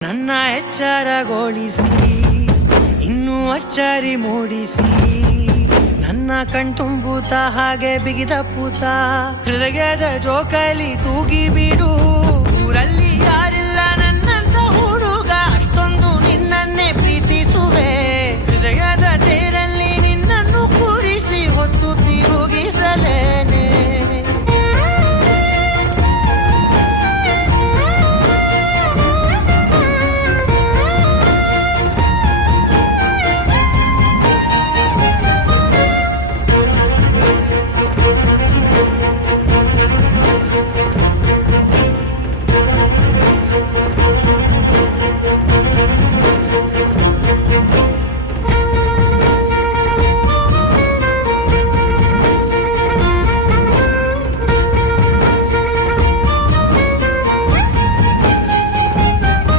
ನನ್ನ ಎಚ್ಚರಗೊಳಿಸಿ ಇನ್ನೂ ಅಚ್ಚರಿ ಮೂಡಿಸಿ ನನ್ನ ಕಣ್ತುಂಬುತ್ತ ಹಾಗೆ ಬಿಗಿದ ಪೂತ ಹೃದಯದ ಜೋಕಾಲಿ ತೂಗಿ ಬಿಡು